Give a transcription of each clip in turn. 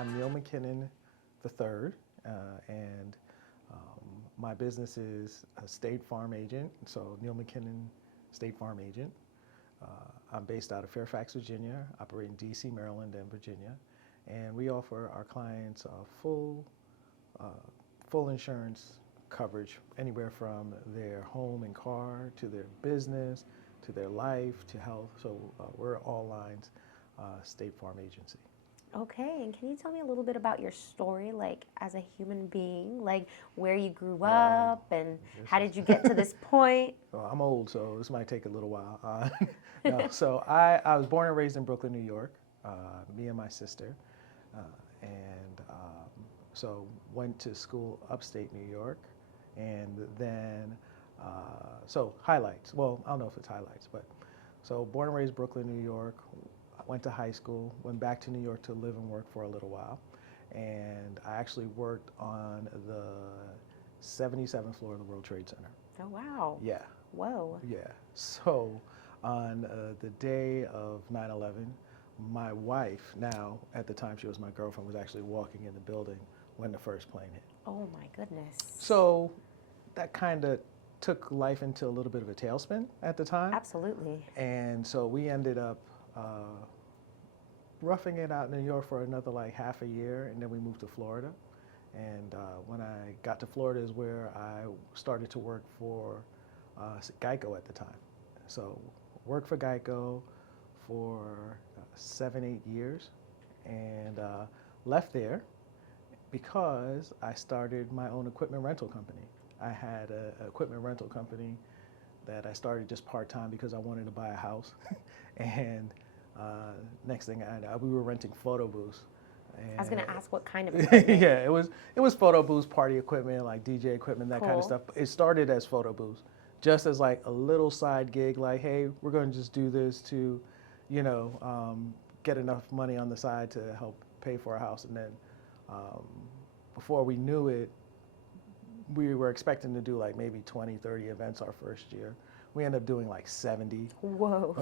I'm Neal McKinnon III, and my business is a State Farm agent, so Neal McKinnon State Farm agent. I'm based out of Fairfax, Virginia, operate in DC, Maryland, and Virginia, and we offer our clients full insurance coverage anywhere from their home and car to their business to their life to health. So we're all lines State Farm agency. Okay, and can you tell me a little bit about your story, like as a human being, like where you grew up and how did you get to this point? Well, I'm old, so this might take a little while. No, so I was born and raised in Brooklyn, New York, me and my sister, and so went to school upstate New York, and then, so highlights, well, I don't know if it's highlights, but so born and raised Brooklyn, New York, went to high school, went back to New York to live and work for a little while, and I actually worked on the 77th floor of the World Trade Center. Oh, wow. Yeah. Whoa. Yeah. So on the day of 9/11, my wife, now at the time she was my girlfriend, was actually walking in the building when the first plane hit. Oh, my goodness. So that kind of took life into a little bit of a tailspin at the time. Absolutely. And so we ended up roughing it out in New York for another like half a year, and then we moved to Florida. And when I got to Florida is where I started to work for GEICO at the time. So worked for GEICO for 7-8 years, and left there because I started my own equipment rental company. I had an equipment rental company that I started just part-time because I wanted to buy a house. And next thing we were renting photo booths. I was going to ask what kind of equipment. Yeah, it was photo booths, party equipment, like DJ equipment, that kind of Cool. stuff. It started as photo booths, just as like a little side gig, like, hey, we're going to just do this to, get enough money on the side to help pay for a house. And then before we knew it, we were expecting to do like maybe 20, 30 events our first year. We ended up doing like 70. Whoa.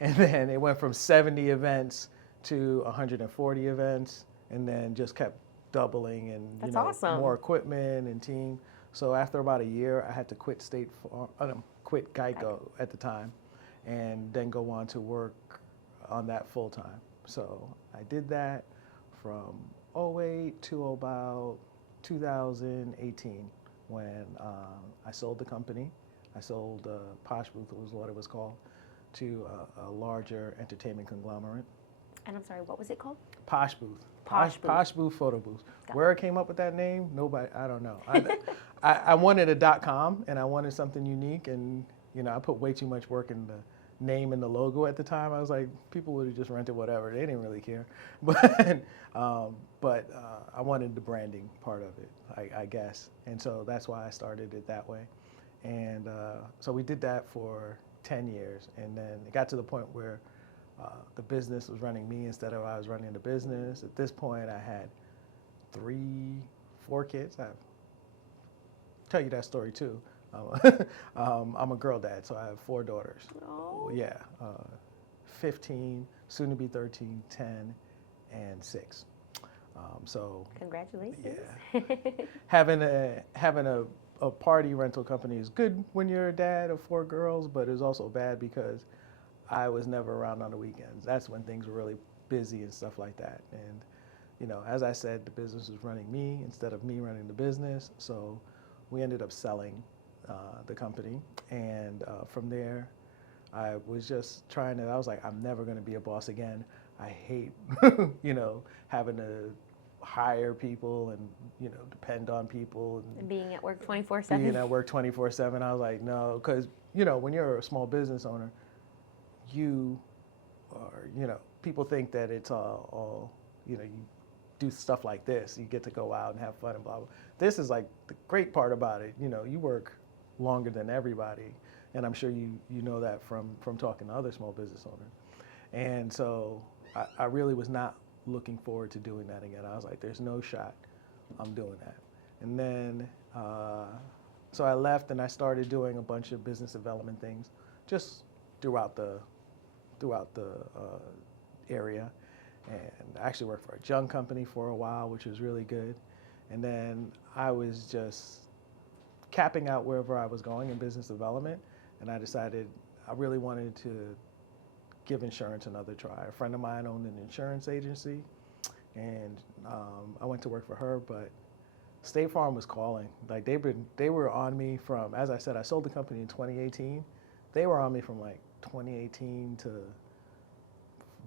And then it went from 70 events to 140 events, and then just kept doubling, and That's awesome. more equipment and team. So after about a year, I had to quit quit GEICO at the time, and then go on to work on that full time. So I did that from 08 to about 2018, when I sold the company. I sold Posh Booth, was what it was called, to a larger entertainment conglomerate. And I'm sorry, what was it called? Posh Booth. Posh Booth. Posh Booth photo booth. Got Where I came up with that name, nobody, I don't know. I wanted a .com, and I wanted something unique, and I put way too much work in the name and the logo at the time. I was like, people would have just rented whatever. They didn't really care. But I wanted the branding part of it, I guess. And so that's why I started it that way. And so we did that for 10 years. And then it got to the point where the business was running me instead of I was running the business. At this point, I had 4 kids. I'll tell you that story too. I'm a girl dad, so I have 4 daughters. Oh. Yeah, 15, soon to be 13, 10, and 6. So Congratulations. yeah, having a party rental company is good when you're a dad of 4 girls, but it's also bad because I was never around on the weekends. That's when things were really busy and stuff like that. And as I said, the business was running me instead of me running the business. So we ended up selling the company, and from there, I was just I was like, I'm never going to be a boss again. I hate, having to hire people and, depend on people. And being at work 24/7. Being at work 24/7. I was like, no, because, when you're a small business owner, you are, people think that it's all, you do stuff like this. You get to go out and have fun and blah, blah. This is like the great part about it. You work longer than everybody. And I'm sure you know that from talking to other small business owners. And so I really was not looking forward to doing that again. I was like, there's no shot I'm doing that. And then, so I left and I started doing a bunch of business development things just throughout the area. And I actually worked for a junk company for a while, which was really good. And then I was just capping out wherever I was going in business development, and I decided I really wanted to give insurance another try. A friend of mine owned an insurance agency, and I went to work for her, but State Farm was calling. Like they were on me from, as I said, I sold the company in 2018. They were on me from like 2018 to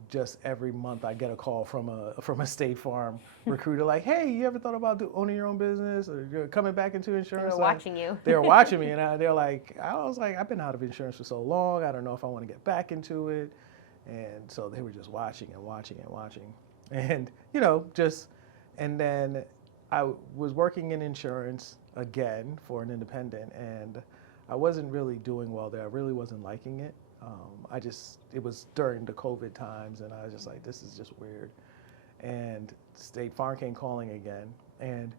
just every month I get a call from a State Farm recruiter like, hey, you ever thought about owning your own business or you're coming back into insurance? They were watching you. They were watching me, and I was like, I've been out of insurance for so long. I don't know if I want to get back into it. And so they were just watching and watching and watching. And, and then I was working in insurance again for an independent, and I wasn't really doing well there. I really wasn't liking it. It was during the COVID times, and I was just like, this is just weird. And State Farm came calling again, and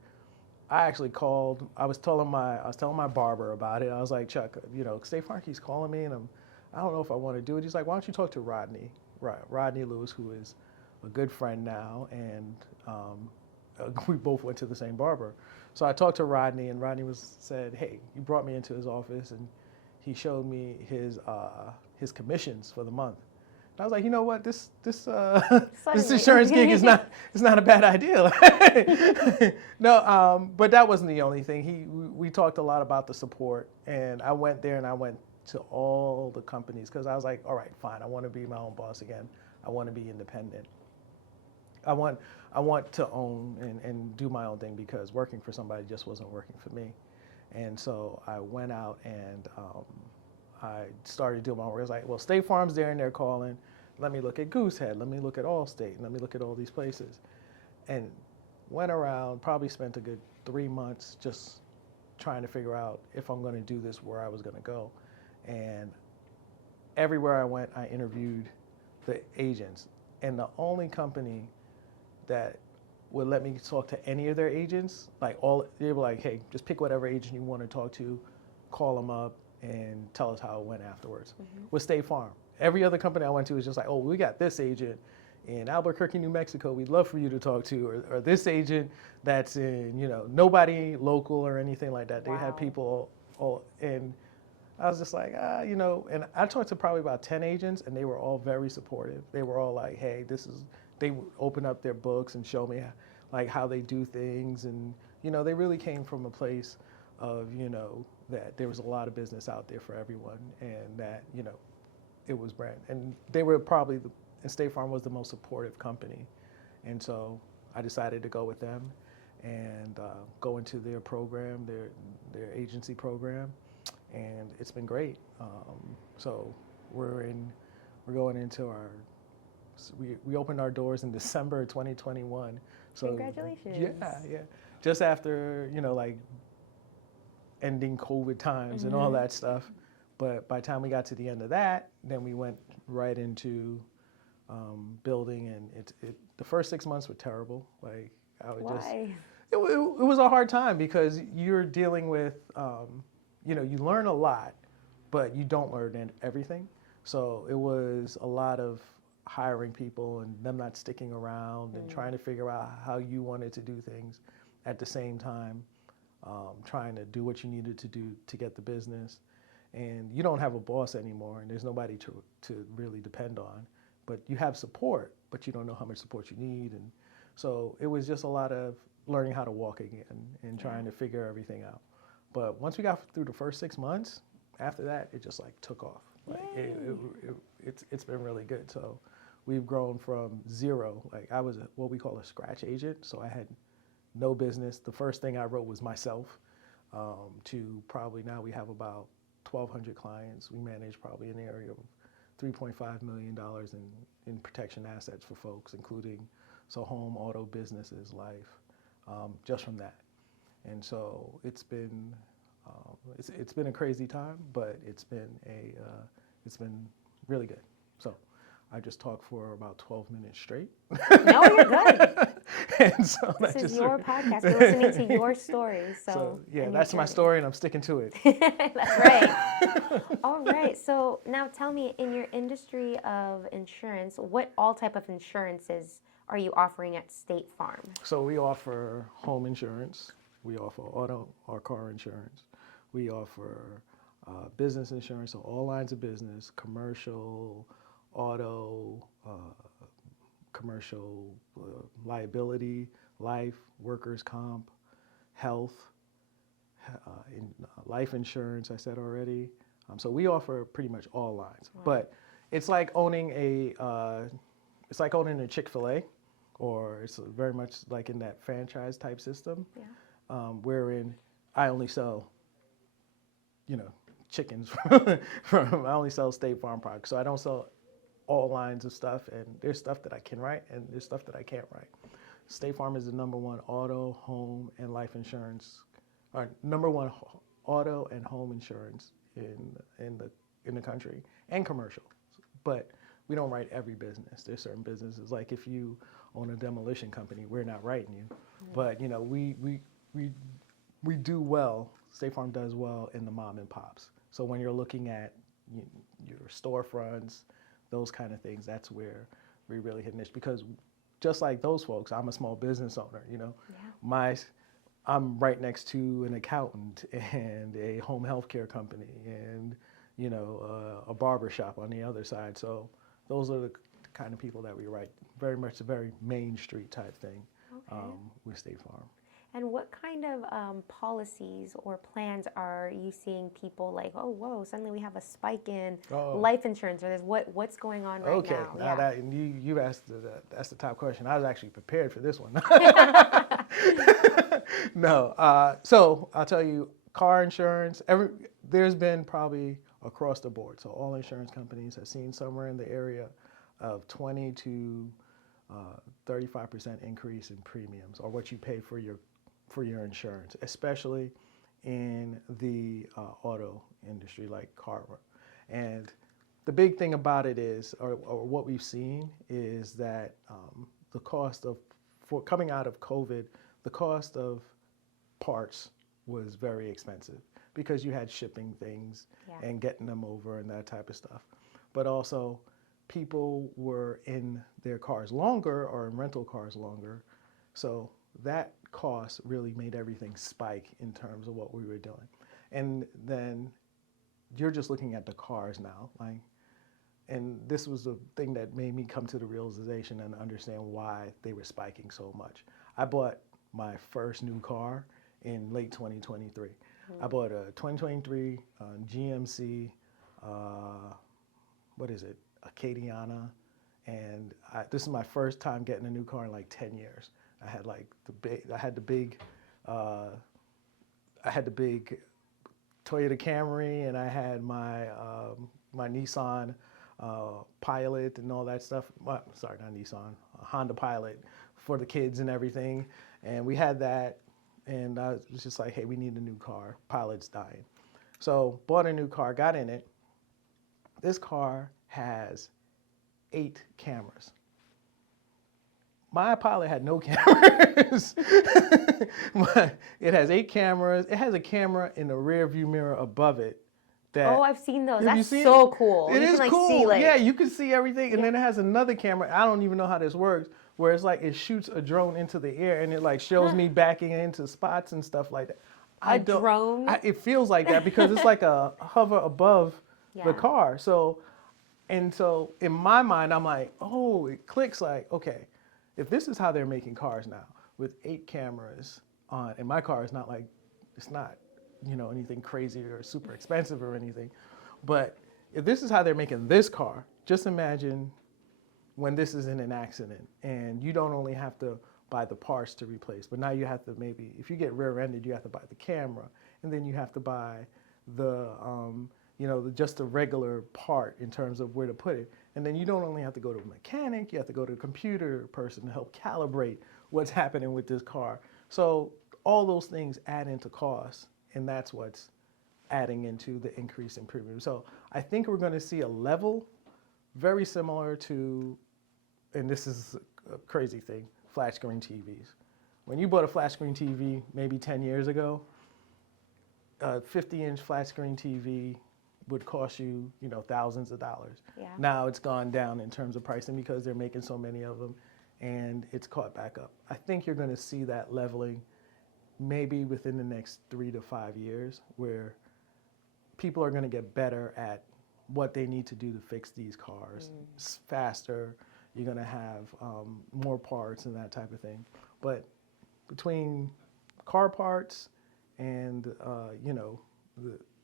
I actually called. I was telling my barber about it. I was like, Chuck, State Farm keeps calling me, and I don't know if I want to do it. He's like, why don't you talk to Rodney? Rodney Lewis, who is a good friend now, and we both went to the same barber. So I talked to Rodney, and Rodney said, hey, he brought me into his office, and he showed me his commissions for the month. And I was like, you know what, this insurance gig is not a bad idea. No, but that wasn't the only thing. We talked a lot about the support, and I went there and I went to all the companies because I was like, all right, fine, I want to be my own boss again. I want to be independent. I want to own and do my own thing because working for somebody just wasn't working for me. And so I went out and I started doing my work. I was like, well, State Farm's there and they're calling. Let me look at Goosehead. Let me look at Allstate. Let me look at all these places. And went around, probably spent a good 3 months just trying to figure out if I'm going to do this, where I was going to go. And everywhere I went, I interviewed the agents. And the only company that would let me talk to any of their agents, they were like, hey, just pick whatever agent you want to talk to, call them up, and tell us how it went afterwards. Mm-hmm. With State Farm. Every other company I went to was just like, oh, we got this agent in Albuquerque, New Mexico, we'd love for you to talk to, or this agent that's in, nobody local or anything like that. Wow. They had people all, and I was just like, and I talked to probably about 10 agents, and they were all very supportive. They were all like, hey, they would open up their books and show me how they do things. And, they really came from a place of, that there was a lot of business out there for everyone, and that, it was brand. And they were probably, and State Farm was the most supportive company. And so I decided to go with them and go into their program, their agency program. And it's been great. So we're going into we opened our doors in December 2021. So congratulations. Yeah. Just after, ending COVID times and all that stuff. But by the time we got to the end of that, then we went right into building, and the first 6 months were terrible. Why? It was a hard time because you're dealing with, you learn a lot, but you don't learn everything. So it was a lot of hiring people and them not sticking around and trying to figure out how you wanted to do things at the same time, trying to do what you needed to do to get the business. And you don't have a boss anymore, and there's nobody to really depend on. But you have support, but you don't know how much support you need. And so it was just a lot of learning how to walk again and trying to figure everything out. But once we got through the first 6 months, after that, it just took off. It's been really good. So we've grown from zero. I was what we call a scratch agent. So I had no business. The first thing I wrote was myself, to probably now we have about 1,200 clients. We manage probably an area of $3.5 million in protection assets for folks, including home, auto, businesses, life, just from that. And so it's been a crazy time, but it's been really good. So I just talked for about 12 minutes straight. No, you're good. And so this is your podcast. We're listening to your story. So yeah, that's my story, and I'm sticking to it. That's right. All All right. So now tell me, in your industry of insurance, what all type of insurances are you offering at State Farm? So we offer home insurance. We offer auto or car insurance. We offer business insurance, so all lines of business, commercial, auto, commercial liability, life, workers' comp, health, life insurance, I said already. So we offer pretty much all lines. Wow. But it's like owning a Chick-fil-A, or it's very much like in that franchise type system, Yeah. wherein I only sell, chickens I only sell State Farm products. So I don't sell all lines of stuff, and there's stuff that I can write, and there's stuff that I can't write. State Farm is the number one auto, home, and life insurance, or number one auto and home insurance in the country, and commercial. But we don't write every business. There's certain businesses, like if you own a demolition company, we're not writing you. But we do well. State Farm does well in the mom and pops. So when you're looking at your storefronts, those kind of things, that's where we really hit niche. Because just like those folks, I'm a small business owner. Yeah. I'm right next to an accountant and a home health care company and a barber shop on the other side. So those are the kind of people that we write. Very much a very Main Street type thing. Okay. With State Farm. And what kind of policies or plans are you seeing people like, oh, whoa, suddenly we have a spike in life insurance, or there's what's going on right Okay, now? now you asked that's the top question. I was actually prepared for this one. No, so I'll tell you, car insurance. There's been probably across the board. So all insurance companies have seen somewhere in the area of 20 to 35% increase in premiums, or what you pay for your insurance, especially in the auto industry, like car. And the big thing about it is, or what we've seen is that the cost for coming out of COVID, the cost of parts was very expensive because you had shipping things and getting them over and that type of stuff. But also, people were in their cars longer or in rental cars longer, so that cost really made everything spike in terms of what we were doing. And then you're just looking at the cars now, and this was the thing that made me come to the realization and understand why they were spiking so much. I bought my first new car in late 2023. I bought a 2023 GMC, Acadiana, and this is my first time getting a new car in like 10 years. I had the big Toyota Camry, and I had my Nissan Pilot and all that stuff. Well, sorry, not Nissan, Honda Pilot for the kids and everything. And we had that, and I was just like, hey, we need a new car. Pilot's dying. So bought a new car, got in it. This car has 8 cameras. My Pilot had no cameras. But it has 8 cameras. It has a camera in the rear view mirror above it. Oh, I've seen those. That's so cool. It is cool. See, yeah, you can see everything. And then it has another camera. I don't even know how this works, where it's like it shoots a drone into the air and it like shows me backing into spots and stuff like that. A drone? It feels like that because it's like a hover above the car. So in my mind, I'm like, oh, it clicks like, okay, if this is how they're making cars now with 8 cameras on, and my car is not like, it's not, anything crazy or super expensive or anything, but if this is how they're making this car, just imagine when this is in an accident and you don't only have to buy the parts to replace, but now you have to maybe, if you get rear-ended, you have to buy the camera, and then you have to buy the, just the regular part in terms of where to put it. And then you don't only have to go to a mechanic, you have to go to a computer person to help calibrate what's happening with this car. So all those things add into cost, and that's what's adding into the increase in premium. So I think we're going to see a level very similar to, and this is a crazy thing, flat screen TVs. When you bought a flat screen TV maybe 10 years ago, a 50-inch flat screen TV, would cost you, you know, thousands of dollars. Yeah. Now it's gone down in terms of pricing because they're making so many of them, and it's caught back up. I think you're going to see that leveling maybe within the next 3 to 5 years, where people are going to get better at what they need to do to fix these cars faster. You're going to have more parts and that type of thing. But between car parts and you know,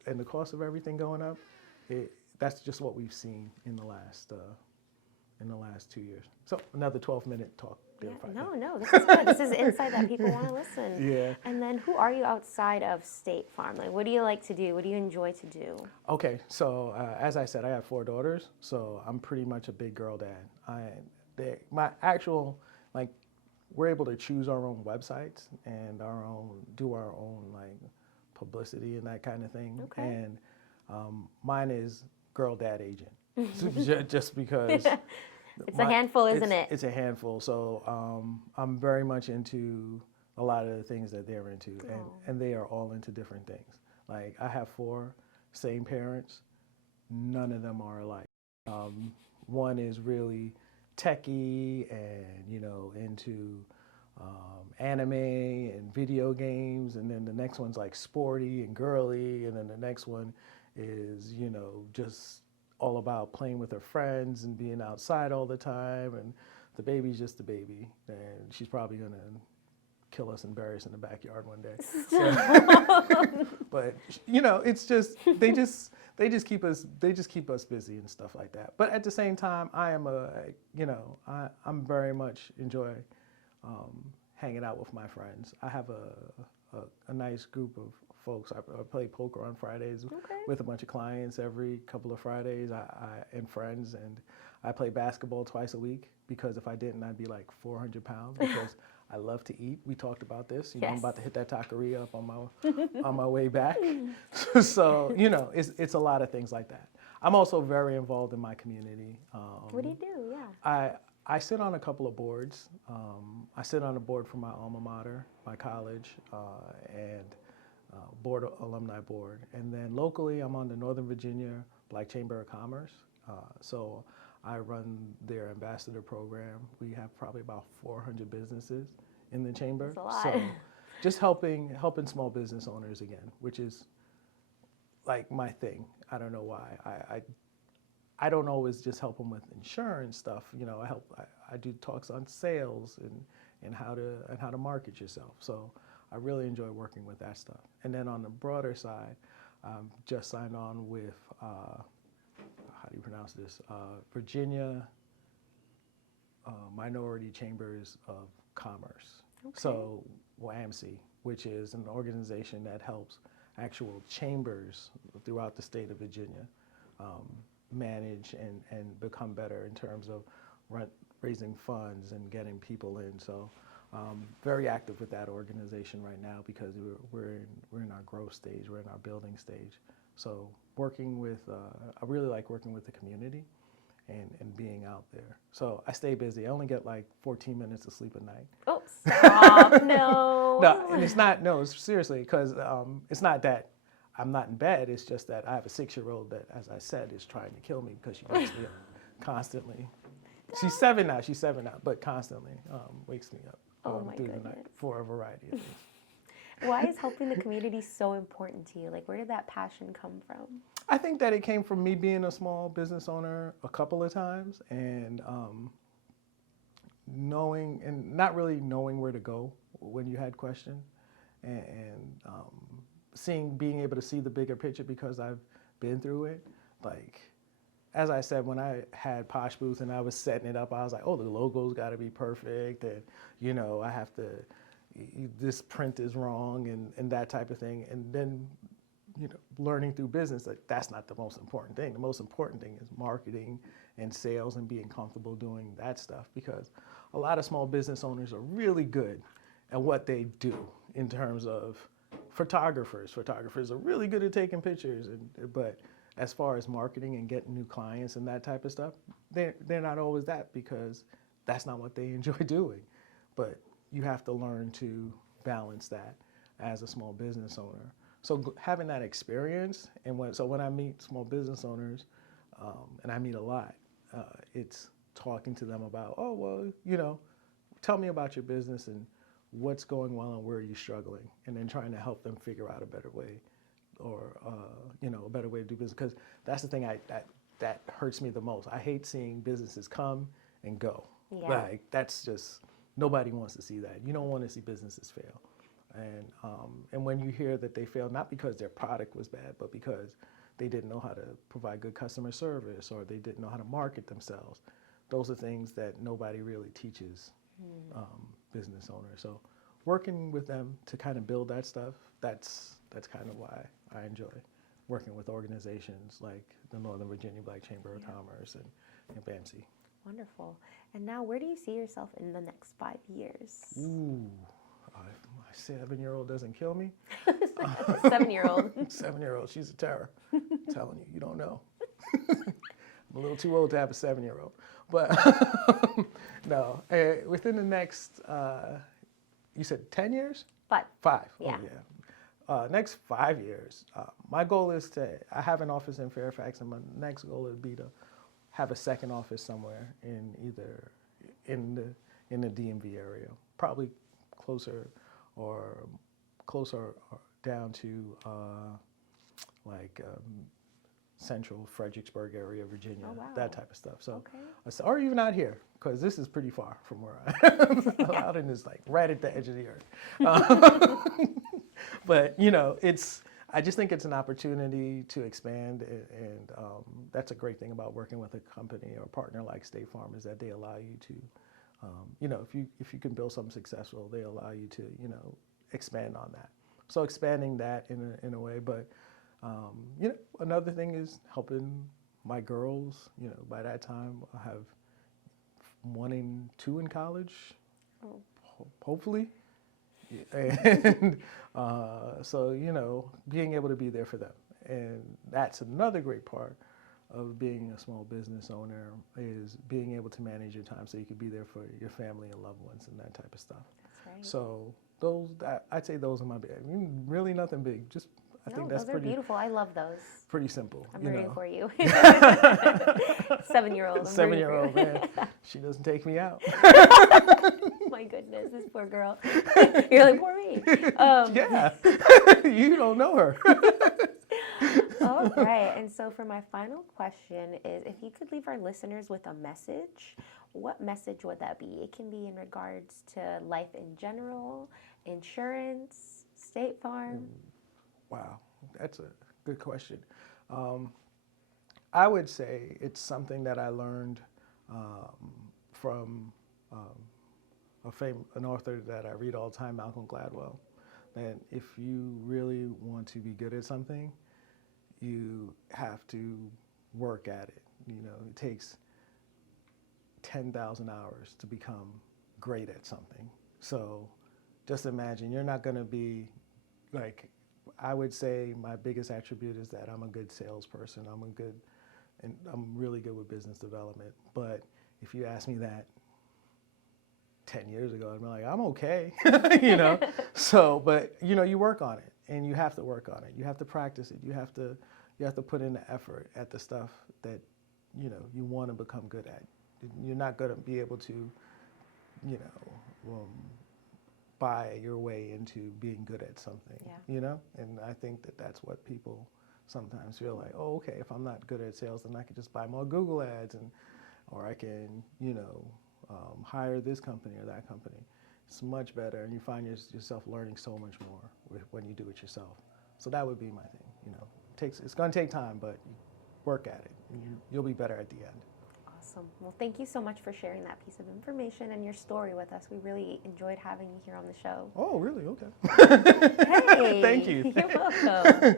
the cost of everything going up, that's just what we've seen in the last 2 years. So another 12-minute talk. Yeah, no, this is good. This is insight that people want to listen. Yeah. And then who are you outside of State Farm? Like, what do you like to do? What do you enjoy to do? Okay, so as I said, I have 4 daughters, so I'm pretty much a big girl dad. My actual, like, we're able to choose our own websites and do our own like publicity and that kind of thing. Okay. And mine is Girl Dad Agent, just because. It's a handful, isn't it? It's a handful. So I'm very much into a lot of the things that they're into, and they are all into different things. Like, I have 4 same parents. None of them are alike. One is really techie and, you know, into anime and video games, and then the next one's like sporty and girly, and then the next one is, you know, just all about playing with her friends and being outside all the time, and the baby's just a baby, and she's probably gonna kill us and bury us in the backyard one day. But you know, it's just they just keep us busy and stuff like that. But at the same time, I'm very much enjoy hanging out with my friends. I have a nice group of folks. I play poker on Fridays with a bunch of clients every couple of Fridays, and friends, and I play basketball twice a week, because if I didn't, I'd be like 400 pounds, because I love to eat. We talked about this. You know, I'm about to hit that taqueria up on my way back. So, you know, it's a lot of things like that. I'm also very involved in my community. What do you do? Yeah. I sit on a couple of boards. I sit on a board for my alma mater, my college, and alumni board. And then locally, I'm on the Northern Virginia Black Chamber of Commerce. So I run their ambassador program. We have probably about 400 businesses in the chamber. That's a lot. So just helping small business owners again, which is like my thing. I don't know why. I don't always just help them with insurance stuff. You know, I do talks on sales and how to market yourself. So I really enjoy working with that stuff. And then on the broader side, just signed on with, how do you pronounce this? Virginia Minority Chambers of Commerce. Okay. So WAMC, which is an organization that helps actual chambers throughout the state of Virginia manage and become better in terms of raising funds and getting people in. So very active with that organization right now, because we're in our growth stage, we're in our building stage. So working with, I really like working with the community and being out there. So I stay busy. I only get like 14 minutes of sleep a night. Oh, stop, no. No, and it's seriously, because it's not that I'm not in bed, it's just that I have a 6-year-old that, as I said, is trying to kill me because she wakes me up constantly. She's 7 now, but constantly wakes me up through the night for a variety of things. Why is helping the community so important to you? Like, where did that passion come from? I think that it came from me being a small business owner a couple of times, and knowing and not really knowing where to go when you had questions, and being able to see the bigger picture because I've been through it. Like, as I said, when I had Posh Booth and I was setting it up, I was like, oh, the logo's got to be perfect, and you know, I have to, this print is wrong, and that type of thing. And then, you know, learning through business, like, that's not the most important thing. The most important thing is marketing and sales and being comfortable doing that stuff, because a lot of small business owners are really good at what they do in terms of photographers. Photographers are really good at taking pictures, but as far as marketing and getting new clients and that type of stuff, they're not always that, because that's not what they enjoy doing. But you have to learn to balance that as a small business owner. So having that experience, and when I meet small business owners, and I meet a lot, it's talking to them about, oh, well, tell me about your business and what's going well and where are you struggling, and then trying to help them figure out a better way, or a better way to do business. Because that's the thing that hurts me the most. I hate seeing businesses come and go. Yeah. Like, that's just, nobody wants to see that. You don't want to see businesses fail. And when you hear that they failed, not because their product was bad, but because they didn't know how to provide good customer service, or they didn't know how to market themselves, those are things that nobody really teaches business owners. So working with them to kind of build that stuff, that's kind of why I enjoy working with organizations like the Northern Virginia Black Chamber of Commerce and BAMC. Wonderful. And now, where do you see yourself in the next 5 years? Ooh, my 7-year-old doesn't kill me. 7-year-old. 7-year-old, she's a terror. I'm telling you, you don't know. I'm a little too old to have a 7-year-old. But no, within the next, you said 10 years? 5. 5, Yeah. Oh yeah. Next 5 years, my goal is I have an office in Fairfax, and my next goal would be to have a second office somewhere in either in the DMV area, probably closer down to central Fredericksburg area, Virginia, Oh, wow. that type of stuff. So, Okay. or even out here, because this is pretty far from where I am. Loudoun is like right at the edge of the earth. But I just think it's an opportunity to expand, and that's a great thing about working with a company or a partner like State Farm, is that they allow you to, if you can build something successful, they allow you to, expand on that. So expanding that in a way, but another thing is helping my girls. By that time, I have 1 and 2 in college, hopefully. And so, being able to be there for them. And that's another great part of being a small business owner, is being able to manage your time so you can be there for your family and loved ones and that type of stuff. That's right. So I'd say those are my big, really nothing big, just I think that's those are beautiful. I love those. Pretty simple. I'm rooting for you. 7-year-old. 7-year-old, man. She doesn't take me out. My goodness, this poor girl. You're like, poor me. Yeah. You don't know her. All right. And so for my final question is, if you could leave our listeners with a message, what message would that be? It can be in regards to life in general, insurance, State Farm. Wow, that's a good question. I would say it's something that I learned from an author that I read all the time, Malcolm Gladwell, that if you really want to be good at something, you have to work at it. It takes 10,000 hours to become great at something. So just imagine, you're not going to be like, I would say my biggest attribute is that I'm a good salesperson. I'm really good with business development. But if you asked me that 10 years ago, I'd be like, I'm okay, So, but you work on it, and you have to work on it. You have to practice it. You have to put in the effort at the stuff that you want to become good at. You're not going to be able to, buy your way into being good at something, And I think that that's what people sometimes feel like, oh, okay, if I'm not good at sales, then I can just buy more Google ads, or I can, hire this company or that company. It's much better, and you find yourself learning so much more when you do it yourself. So that would be my thing. It's going to take time, but work at it, and you'll be better at the end. Awesome. Well, thank you so much for sharing that piece of information and your story with us. We really enjoyed having you here on the show. Oh, really? Okay. Hey, Thank you. You're welcome.